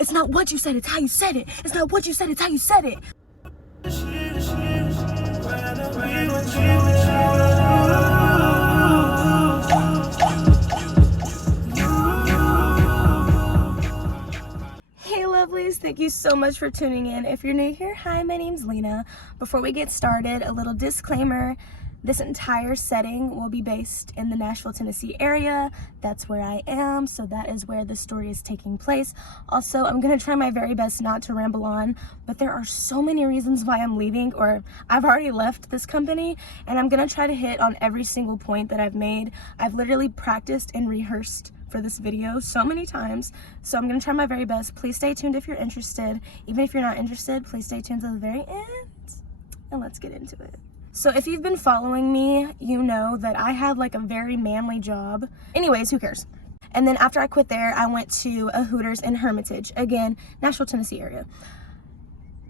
It's not what you said, it's how you said it. It's not what you said, it's how you said it. Hey lovelies, thank you so much for tuning in. If you're new here, hi, my name's Lena. Before we get started, a little disclaimer. This entire setting will be based in the Nashville, Tennessee area. That's where I am, so that is where the story is taking place. Also, I'm gonna try my very best not to ramble on, but there are so many reasons why I'm leaving, or I've already left this company, and I'm gonna try to hit on every single point that I've made. I've literally practiced and rehearsed for this video so many times, so I'm gonna try my very best. Please stay tuned if you're interested. Even if you're not interested, please stay tuned to the very end, and let's get into it. So if you've been following me, you know that I had like a very manly job. Anyways, who cares? And then after I quit there, I went to a Hooters in Hermitage, again, Nashville, Tennessee area.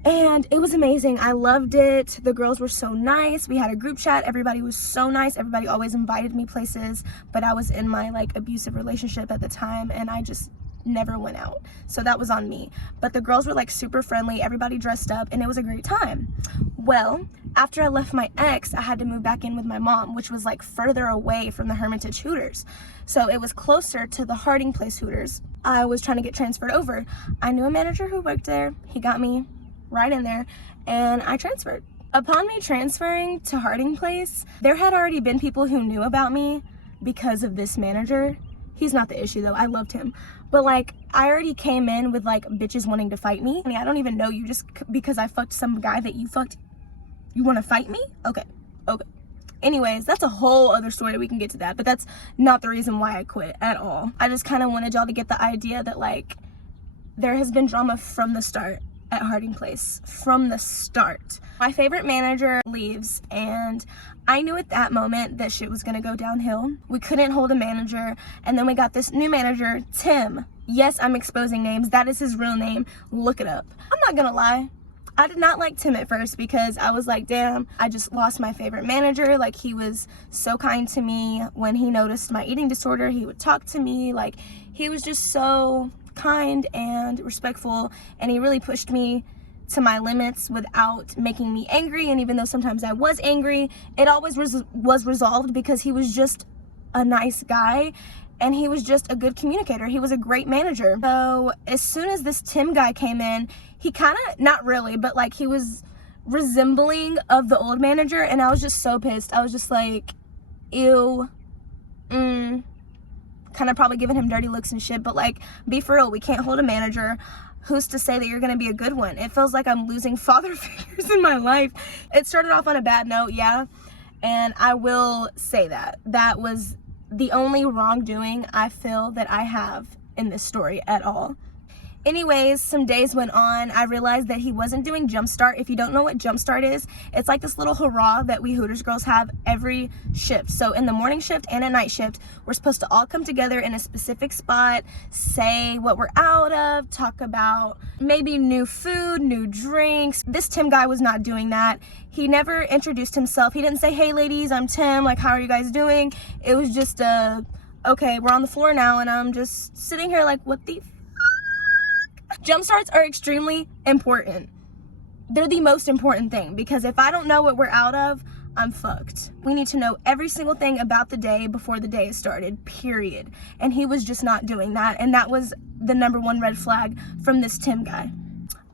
And it was amazing. I loved it. The girls were so nice. We had a group chat. Everybody was so nice. Everybody always invited me places, but I was in my like abusive relationship at the time, and I just never went out, so that was on me. But the girls were like super friendly, everybody dressed up, and it was a great time. Well, after I left my ex, I had to move back in with my mom, which was like further away from the Hermitage Hooters, so it was closer to the Harding Place Hooters. I was trying to get transferred over. I knew a manager who worked there. He got me right in there, and I transferred. Upon me transferring to Harding Place, there had already been people who knew about me because of this manager. He's not the issue though, I loved him. But like, I already came in with like bitches wanting to fight me. I mean, I don't even know you, just because I fucked some guy that you fucked, you wanna fight me? Okay. Anyways, that's a whole other story, we can get to that, but that's not the reason why I quit at all. I just kind of wanted y'all to get the idea that like, there has been drama from the start at Harding Place, from the start. My favorite manager leaves, and I knew at that moment that shit was gonna go downhill. We couldn't hold a manager, and then we got this new manager, Tim. Yes, I'm exposing names. That is his real name. Look it up. I'm not gonna lie. I did not like Tim at first because I was like, damn, I just lost my favorite manager. Like, he was so kind to me. When he noticed my eating disorder, he would talk to me. Like, he was just so kind and respectful, and he really pushed me to my limits without making me angry. And even though sometimes I was angry, it always was resolved because he was just a nice guy, and he was just a good communicator. He was a great manager. So as soon as this Tim guy came in, he kind of, not really, but like, he was resembling of the old manager, and I was just so pissed. I was just like, ew, kind of probably giving him dirty looks and shit, but like, be for real, we can't hold a manager. Who's to say that you're gonna be a good one? It feels like I'm losing father figures in my life. It started off on a bad note, yeah, and I will say that that was the only wrongdoing I feel that I have in this story at all. Anyways, some days went on. I realized that he wasn't doing Jumpstart. If you don't know what Jumpstart is, it's like this little hurrah that we Hooters girls have every shift. So in the morning shift and at night shift, we're supposed to all come together in a specific spot, say what we're out of, talk about maybe new food, new drinks. This Tim guy was not doing that. He never introduced himself. He didn't say, hey ladies, I'm Tim, like, how are you guys doing? It was just okay, we're on the floor now, and I'm just sitting here like, what the Jumpstarts are extremely important. They're the most important thing, because if I don't know what we're out of, I'm fucked. We need to know every single thing about the day before the day is started, period. And he was just not doing that, and that was the #1 red flag from this Tim guy.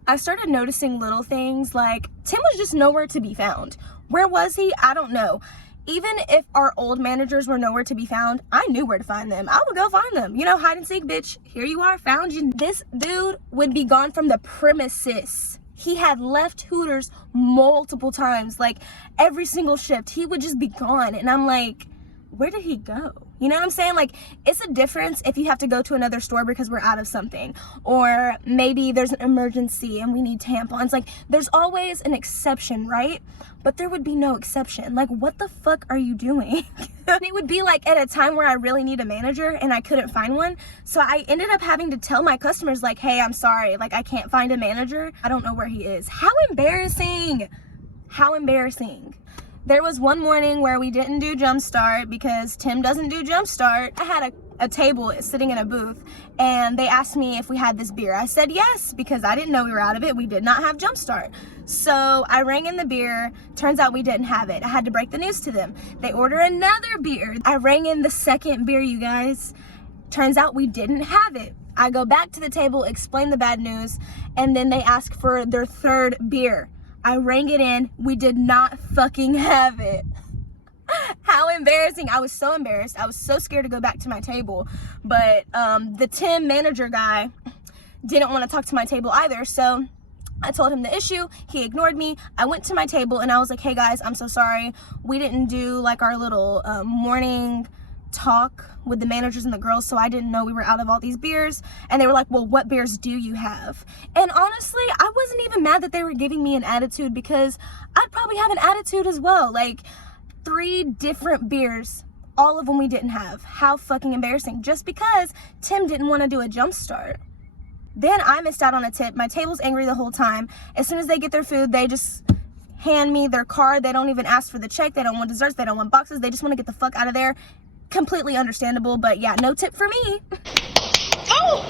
I started noticing little things, like Tim was just nowhere to be found. Where was he? I don't know. Even if our old managers were nowhere to be found, I knew where to find them. I would go find them. You know, hide and seek, bitch. Here you are, found you. This dude would be gone from the premises. He had left Hooters multiple times, like every single shift. He would just be gone. And I'm like, where did he go? You know what I'm saying? Like, it's a difference if you have to go to another store because we're out of something, or maybe there's an emergency and we need tampons. Like, there's always an exception, right? But there would be no exception. Like, what the fuck are you doing? It would be like at a time where I really need a manager and I couldn't find one. So I ended up having to tell my customers, like, hey, I'm sorry, like, I can't find a manager. I don't know where he is. How embarrassing. How embarrassing. There was one morning where we didn't do Jumpstart because Tim doesn't do Jumpstart. I had a a table sitting in a booth, and they asked me if we had this beer. I said yes, because I didn't know we were out of it. We did not have Jumpstart. So I rang in the beer. Turns out we didn't have it. I had to break the news to them. They order another beer. I rang in the second beer, you guys. Turns out we didn't have it. I go back to the table, explain the bad news, and then they ask for their third beer. I rang it in. We did not fucking have it. How embarrassing. I was so embarrassed. I was so scared to go back to my table. But the Tim manager guy didn't want to talk to my table either. So I told him the issue. He ignored me. I went to my table and I was like, hey guys, I'm so sorry. We didn't do like our little morning talk with the managers and the girls, so I didn't know we were out of all these beers. And they were like, well, what beers do you have? And honestly, I wasn't even mad that they were giving me an attitude, because I'd probably have an attitude as well. Like, 3 different beers, all of them we didn't have. How fucking embarrassing, just because Tim didn't want to do a jump start. Then I missed out on a tip. My table's angry the whole time. As soon as they get their food, they just hand me their card. They don't even ask for the check. They don't want desserts. They don't want boxes. They just want to get the fuck out of there. Completely understandable, but yeah, no tip for me. Oh!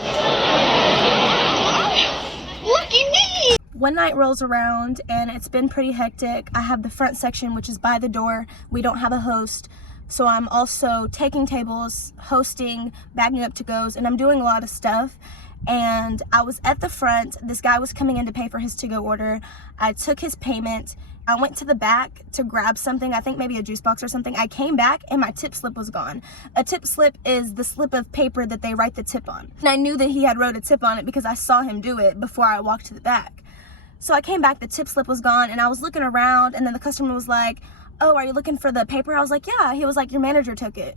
Lucky me! One night rolls around and it's been pretty hectic. I have the front section, which is by the door. We don't have a host, so I'm also taking tables, hosting, bagging up to-goes, and I'm doing a lot of stuff. And I was at the front. This guy was coming in to pay for his to-go order. I took his payment. I went to the back to grab something, I think maybe a juice box or something. I came back and my tip slip was gone. A tip slip is the slip of paper that they write the tip on. And I knew that he had wrote a tip on it because I saw him do it before I walked to the back. So I came back, the tip slip was gone, and I was looking around, and then the customer was like, oh, are you looking for the paper? I was like, yeah. He was like, your manager took it.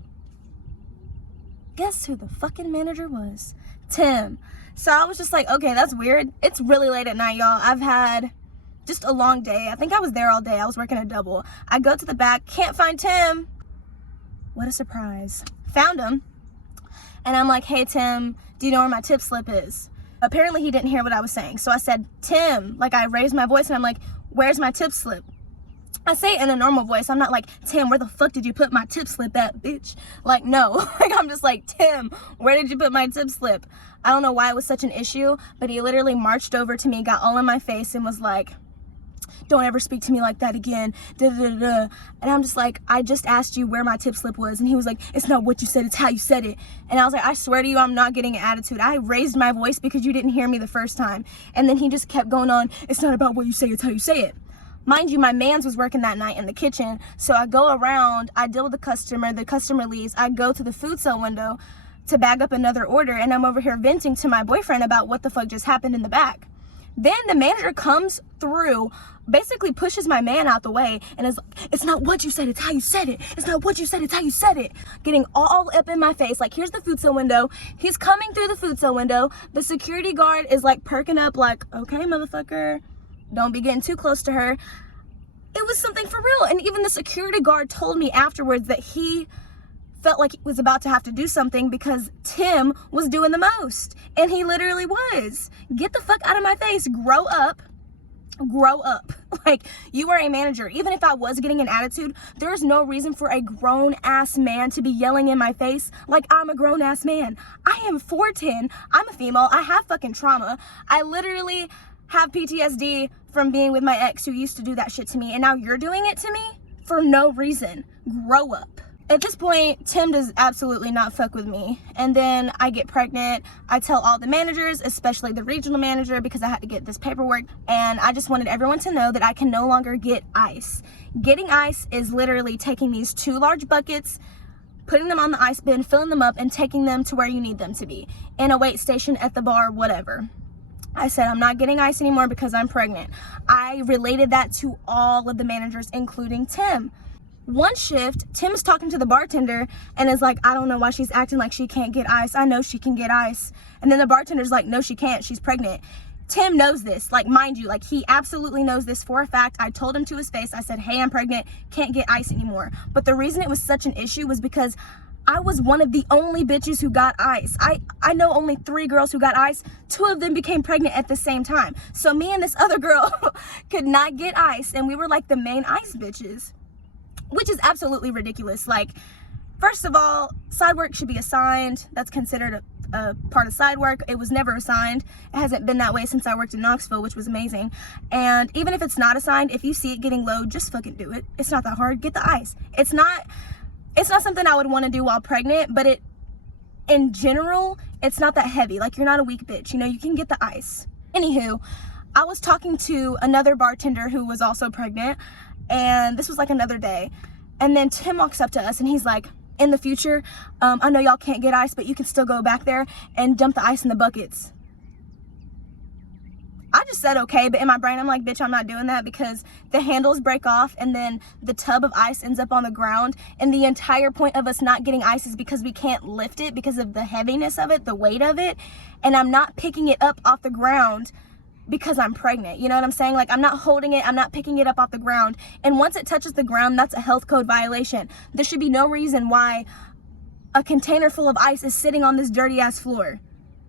Guess who the fucking manager was? Tim. So I was just like, okay, that's weird. It's really late at night, y'all. I've had just a long day. I think I was there all day. I was working a double. I go to the back, can't find Tim. What a surprise. Found him. And I'm like, hey, Tim, do you know where my tip slip is? Apparently he didn't hear what I was saying. So I said, Tim, like I raised my voice and I'm like, where's my tip slip? I say it in a normal voice. I'm not like, Tim, where the fuck did you put my tip slip at, bitch? Like, no. Like, I'm just like, Tim, where did you put my tip slip? I don't know why it was such an issue, but he literally marched over to me, got all in my face, and was like, don't ever speak to me like that again. Da, da, da, da. And I'm just like, I just asked you where my tip slip was. And he was like, it's not what you said, it's how you said it. And I was like, I swear to you, I'm not getting an attitude. I raised my voice because you didn't hear me the first time. And then he just kept going on, it's not about what you say, it's how you say it. Mind you, my mans was working that night in the kitchen. So I go around, I deal with the customer leaves. I go to the food cell window to bag up another order, and I'm over here venting to my boyfriend about what the fuck just happened in the back. Then the manager comes through, basically pushes my man out the way, and is like, it's not what you said, it's how you said it. It's not what you said, it's how you said it. Getting all up in my face, like, here's the food cell window. He's coming through the food cell window. The security guard is like perking up like, okay, motherfucker, don't be getting too close to her. It was something for real. And even the security guard told me afterwards that he felt like he was about to have to do something because Tim was doing the most. And he literally was. Get the fuck out of my face. Grow up. Grow up. Like, you are a manager. Even if I was getting an attitude, there's no reason for a grown-ass man to be yelling in my face like I'm a grown-ass man. I am 4'10". I'm a female. I have fucking trauma. I literally have PTSD from being with my ex who used to do that shit to me, and now you're doing it to me for no reason. Grow up. At this point, Tim does absolutely not fuck with me. And then I get pregnant. I tell all the managers, especially the regional manager, because I had to get this paperwork. And I just wanted everyone to know that I can no longer get ice. Getting ice is literally taking these 2 large buckets, putting them on the ice bin, filling them up, and taking them to where you need them to be. In a wait station, at the bar, whatever. I said, I'm not getting ice anymore because I'm pregnant. I related that to all of the managers, including Tim. One shift, Tim's talking to the bartender and is like, I don't know why she's acting like she can't get ice. I know she can get ice. And then the bartender's like, no, she can't. She's pregnant. Tim knows this, like, mind you, like, he absolutely knows this for a fact. I told him to his face. I said, hey, I'm pregnant, can't get ice anymore. But the reason it was such an issue was because I was one of the only bitches who got ice. I know only 3 girls who got ice. 2 of them became pregnant at the same time. So me and this other girl could not get ice, and we were like the main ice bitches, which is absolutely ridiculous. Like, First of all, side work should be assigned. That's considered a part of side work. It was never assigned. It hasn't been that way since I worked in Knoxville, which was amazing. And even if it's not assigned, if you see it getting low, just fucking do it. It's not that hard. Get the ice. It's not something I would want to do while pregnant, but in general, it's not that heavy. Like, you're not a weak bitch, you know, you can get the ice. Anywho, I was talking to another bartender who was also pregnant, and this was like another day. And then Tim walks up to us and he's like, in the future, I know y'all can't get ice, but you can still go back there and dump the ice in the buckets. I just said okay, but in my brain I'm like, bitch, I'm not doing that, because the handles break off and then the tub of ice ends up on the ground, and the entire point of us not getting ice is because we can't lift it because of the heaviness of it, the weight of it, and I'm not picking it up off the ground because I'm pregnant. You know what I'm saying? Like, I'm not holding it, I'm not picking it up off the ground, and once it touches the ground, that's a health code violation. There should be no reason why a container full of ice is sitting on this dirty ass floor.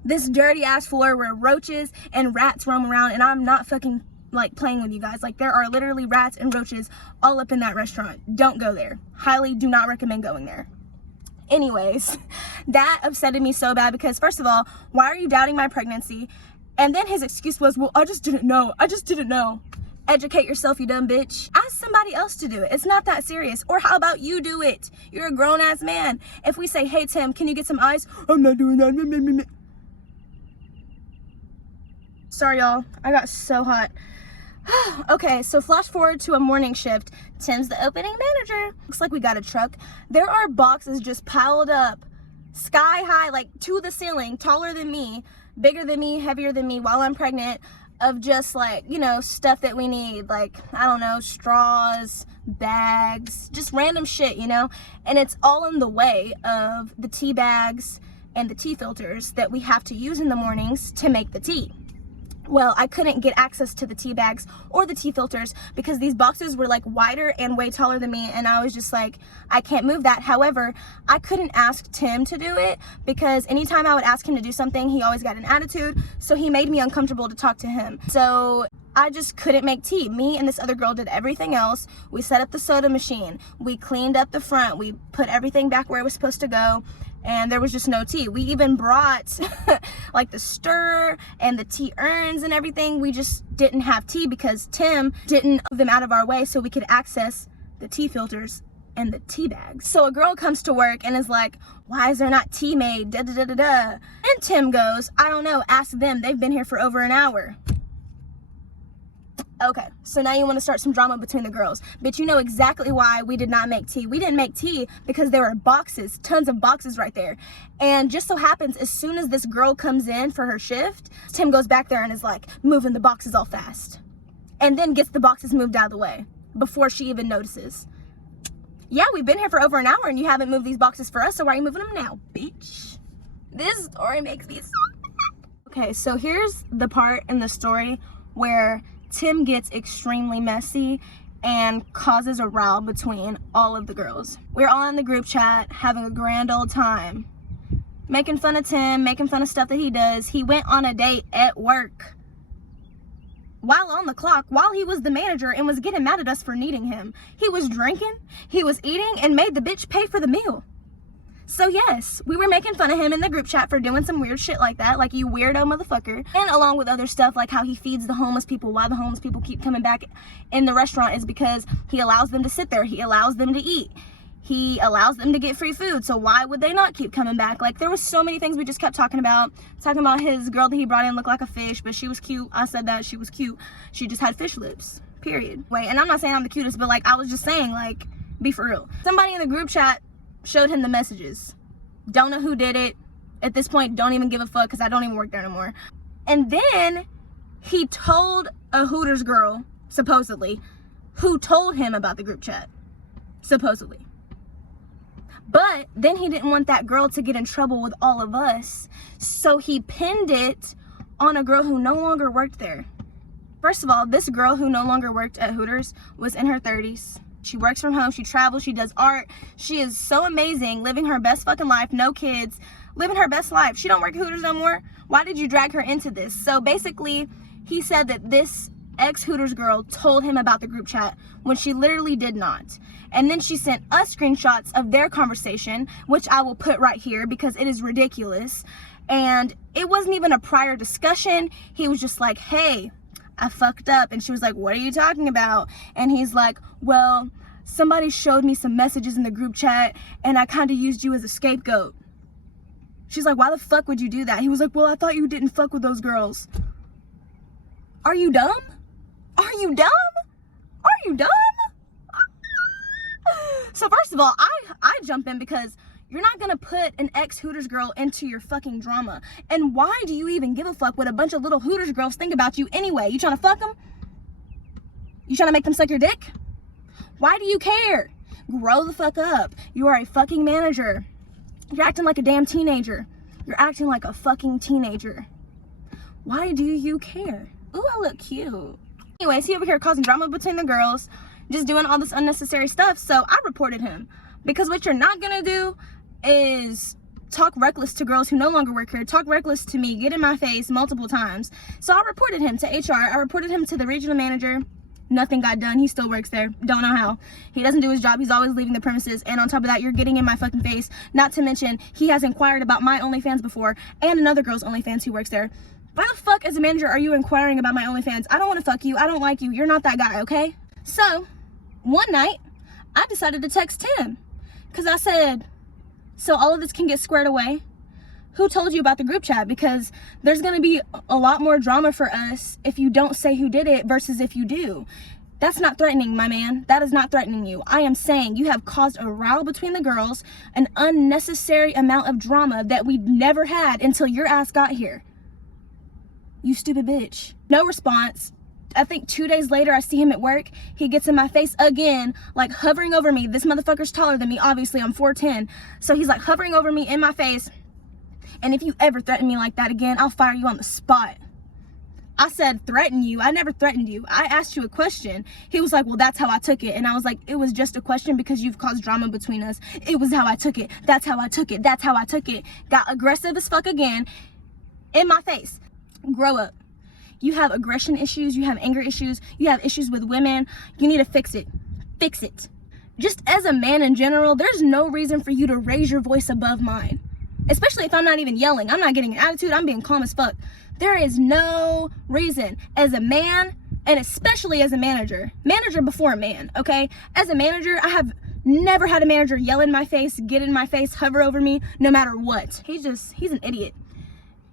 This dirty ass floor where roaches and rats roam around, and I'm not fucking like playing with you guys. Like, there are literally rats and roaches all up in that restaurant. Don't go there. Highly do not recommend going there. Anyways, that upsetted me so bad, because first of all, why are you doubting my pregnancy? And then his excuse was, well, I just didn't know. I just didn't know. Educate yourself, you dumb bitch. Ask somebody else to do it. It's not that serious. Or how about you do it? You're a grown-ass man. If we say, hey, Tim, can you get some ice? I'm not doing that. Sorry, y'all. I got so hot. Okay, so flash forward to a morning shift. Tim's the opening manager. Looks like we got a truck. There are boxes just piled up, sky high, like to the ceiling, taller than me, bigger than me, heavier than me while I'm pregnant, of just like, you know, stuff that we need. Like, I don't know, straws, bags, just random shit, you know? And it's all in the way of the tea bags and the tea filters that we have to use in the mornings to make the tea. Well, I couldn't get access to the tea bags or the tea filters because these boxes were like wider and way taller than me, and I was just like, I can't move that. However, I couldn't ask Tim to do it because anytime I would ask him to do something, he always got an attitude, so he made me uncomfortable to talk to him. So I just couldn't make tea. Me and this other girl did everything else. We set up the soda machine, we cleaned up the front, we put everything back where it was supposed to go, and there was just no tea. We even brought like the stir and the tea urns and everything. We just didn't have tea because Tim didn't move them out of our way so we could access the tea filters and the tea bags. So a girl comes to work and is like, why is there not tea made? Da da da da da. And Tim goes, I don't know, ask them. They've been here for over an hour. Okay, so now you want to start some drama between the girls. But you know exactly why we did not make tea. We didn't make tea because there were boxes, tons of boxes right there. And just so happens, as soon as this girl comes in for her shift, Tim goes back there and is like moving the boxes all fast. And then gets the boxes moved out of the way before she even notices. Yeah, we've been here for over an hour and you haven't moved these boxes for us, so why are you moving them now, bitch? This story makes me so mad. Okay, so here's the part in the story where Tim gets extremely messy and causes a row between all of the girls. We're all in the group chat having a grand old time, making fun of Tim, making fun of stuff that he does. He went on a date at work while on the clock, while he was the manager, and was getting mad at us for needing him. He was drinking, he was eating, and made the bitch pay for the meal. So yes, we were making fun of him in the group chat for doing some weird shit like that, like, you weirdo motherfucker. And along with other stuff like how he feeds the homeless people. Why the homeless people keep coming back in the restaurant is because he allows them to sit there, he allows them to eat, he allows them to get free food. So why would they not keep coming back? Like, there was so many things we just kept talking about his girl that he brought in looked like a fish, but she was cute. I said that she was cute. She just had fish lips, period. Wait, and I'm not saying I'm the cutest, but like, I was just saying, like, be for real. Somebody in the group chat showed him the messages. Don't know who did it. At this point, don't even give a fuck because I don't even work there anymore. And then he told a Hooters girl, supposedly, who told him about the group chat, supposedly. But then he didn't want that girl to get in trouble with all of us, so he pinned it on a girl who no longer worked there. First of all, this girl who no longer worked at Hooters was in her 30s. She works from home, she travels, she does art. She is so amazing, living her best fucking life, no kids, living her best life. She don't work at Hooters no more. Why did you drag her into this? So basically, he said that this ex-Hooters girl told him about the group chat when she literally did not. And then she sent us screenshots of their conversation, which I will put right here because it is ridiculous. And it wasn't even a prior discussion. He was just like, hey, I fucked up. And she was like, what are you talking about? And he's like, well, somebody showed me some messages in the group chat and I kind of used you as a scapegoat. She's like, why the fuck would you do that? He was like, well, I thought you didn't fuck with those girls. Are you dumb? Are you dumb? Are you dumb? So first of all, I jump in because you're not gonna put an ex-Hooters girl into your fucking drama. And why do you even give a fuck what a bunch of little Hooters girls think about you anyway? You trying to fuck them? You trying to make them suck your dick? Why do you care? Grow the fuck up. You are a fucking manager. You're acting like a damn teenager. You're acting like a fucking teenager. Why do you care? Ooh, I look cute. Anyways, he over here causing drama between the girls, just doing all this unnecessary stuff. So I reported him because what you're not gonna do is talk reckless to girls who no longer work here, talk reckless to me, get in my face multiple times. So I reported him to HR. I reported him to the regional manager. Nothing got done. He still works there. Don't know how. He doesn't do his job. He's always leaving the premises. And on top of that, you're getting in my fucking face. Not to mention, he has inquired about my OnlyFans before and another girl's OnlyFans who works there. Why the fuck as a manager are you inquiring about my OnlyFans? I don't want to fuck you. I don't like you. You're not that guy, okay? So, one night, I decided to text Tim. Because I said, so all of this can get squared away. Who told you about the group chat? Because there's going to be a lot more drama for us if you don't say who did it versus if you do. That's not threatening, my man. That is not threatening you. I am saying you have caused a row between the girls, an unnecessary amount of drama that we never had until your ass got here. You stupid bitch. No response. I think 2 days later, I see him at work. He gets in my face again, like hovering over me. This motherfucker's taller than me. Obviously, I'm 4'10". So he's like hovering over me in my face. And if you ever threaten me like that again, I'll fire you on the spot. I said, threaten you? I never threatened you. I asked you a question. He was like, well, that's how I took it. And I was like, it was just a question because you've caused drama between us. It was how I took it. That's how I took it. That's how I took it. Got aggressive as fuck again in my face. Grow up. You have aggression issues. You have anger issues. You have issues with women. You need to fix it. Fix it. Just as a man in general, there's no reason for you to raise your voice above mine. Especially if I'm not even yelling. I'm not getting an attitude. I'm being calm as fuck. There is no reason as a man, and especially as a manager before a man, okay? As a manager, I have never had a manager yell in my face, get in my face, hover over me, no matter what. He's an idiot.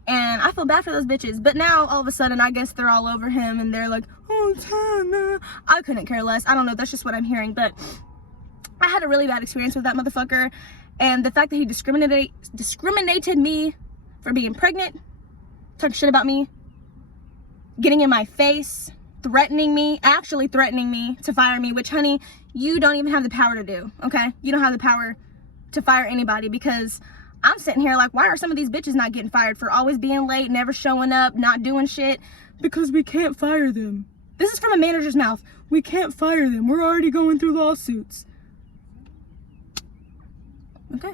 And I feel bad for those bitches. But now, all of a sudden, I guess they're all over him and they're like, oh, Tana. I couldn't care less. I don't know. That's just what I'm hearing. But I had a really bad experience with that motherfucker. And the fact that he discriminated me for being pregnant, talking shit about me, getting in my face, threatening me, actually threatening me to fire me, which, honey, you don't even have the power to do, okay? You don't have the power to fire anybody because I'm sitting here like, why are some of these bitches not getting fired for always being late, never showing up, not doing shit? Because we can't fire them. This is from a manager's mouth. We can't fire them. We're already going through lawsuits. Okay.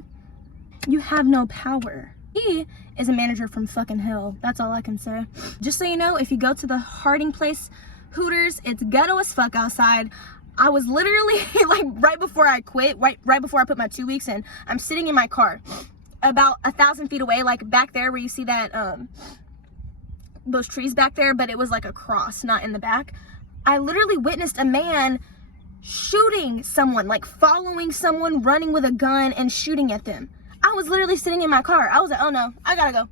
You have no power. He is a manager from fucking hell. That's all I can say. Just so you know, if you go to the Harding Place Hooters, it's ghetto as fuck outside. I was literally like right before I quit, right before I put my 2 weeks in, I'm sitting in my car about 1,000 feet away, like back there where you see that those trees back there, but it was like a cross, not in the back. I literally witnessed a man shooting someone, like following someone, running with a gun and shooting at them. I was literally sitting in my car. I was like, oh no, I gotta go.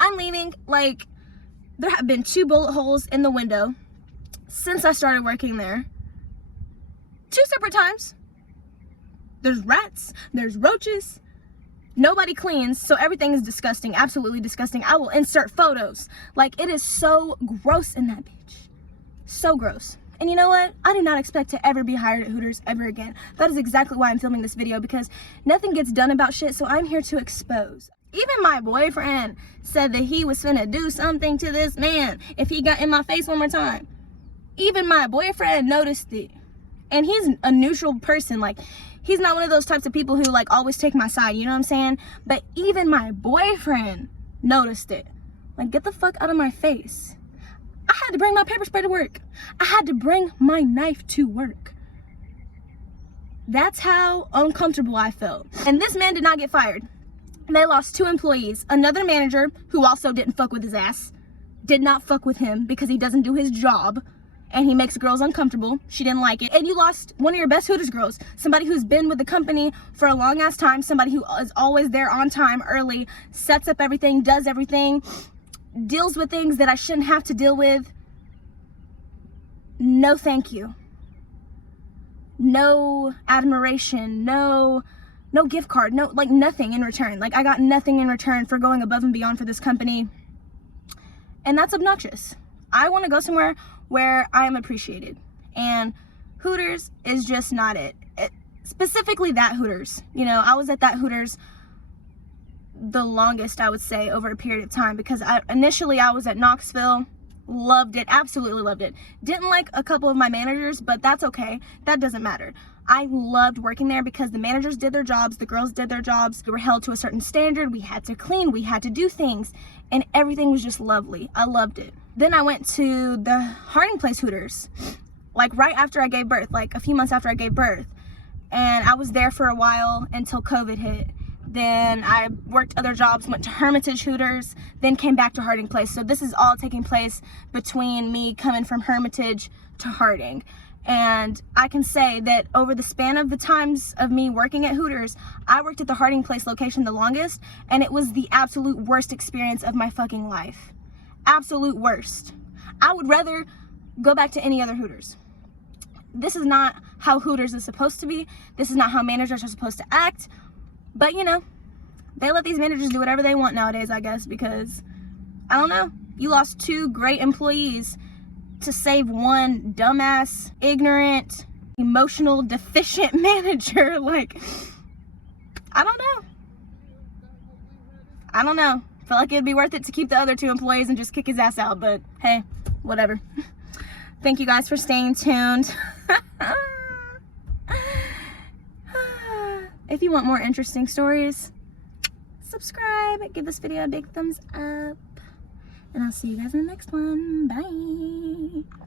I'm leaving. Like, there have been 2 bullet holes in the window since I started working there. 2 separate times. There's rats, there's roaches. Nobody cleans, so everything is disgusting, absolutely disgusting. I will insert photos. Like, it is so gross in that bitch. So gross. And you know what? I do not expect to ever be hired at Hooters ever again. That is exactly why I'm filming this video, because nothing gets done about shit, so I'm here to expose. Even my boyfriend said that he was finna do something to this man if he got in my face one more time. Even my boyfriend noticed it. And he's a neutral person. Like, he's not one of those types of people who like always take my side, you know what I'm saying? But even my boyfriend noticed it. Like, get the fuck out of my face. I had to bring my pepper spray to work. I had to bring my knife to work. That's how uncomfortable I felt. And this man did not get fired. They lost 2 employees. Another manager, who also didn't fuck with his ass, did not fuck with him because he doesn't do his job and he makes girls uncomfortable. She didn't like it. And you lost one of your best Hooters girls, somebody who's been with the company for a long ass time, somebody who is always there on time, early, sets up everything, does everything, deals with things that I shouldn't have to deal with. No thank you. No admiration, no gift card, no, like, nothing in return. Like, I got nothing in return for going above and beyond for this company. And that's obnoxious. I want to go somewhere where I am appreciated. And Hooters is just not it. Specifically that Hooters. You know, I was at that Hooters the longest, I would say, over a period of time, because initially I was at Knoxville. Loved it, absolutely loved it. Didn't like a couple of my managers, but that's okay. That doesn't matter. I loved working there because the managers did their jobs, the girls did their jobs. They were held to a certain standard. We had to clean, we had to do things, and everything was just lovely. I loved it. Then I went to the Harding Place Hooters, like right after I gave birth, like a few months after I gave birth. And I was there for a while until COVID hit. Then I worked other jobs, went to Hermitage Hooters, then came back to Harding Place. So this is all taking place between me coming from Hermitage to Harding. And I can say that over the span of the times of me working at Hooters, I worked at the Harding Place location the longest, and it was the absolute worst experience of my fucking life. Absolute worst. I would rather go back to any other Hooters. This is not how Hooters is supposed to be. This is not how managers are supposed to act. But, you know, they let these managers do whatever they want nowadays, I guess, because, I don't know, you lost 2 great employees to save one dumbass, ignorant, emotional, deficient manager. Like, I don't know. I don't know. Felt like it'd be worth it to keep the other 2 employees and just kick his ass out, but hey, whatever. Thank you guys for staying tuned. If you want more interesting stories, subscribe, give this video a big thumbs up, and I'll see you guys in the next one. Bye.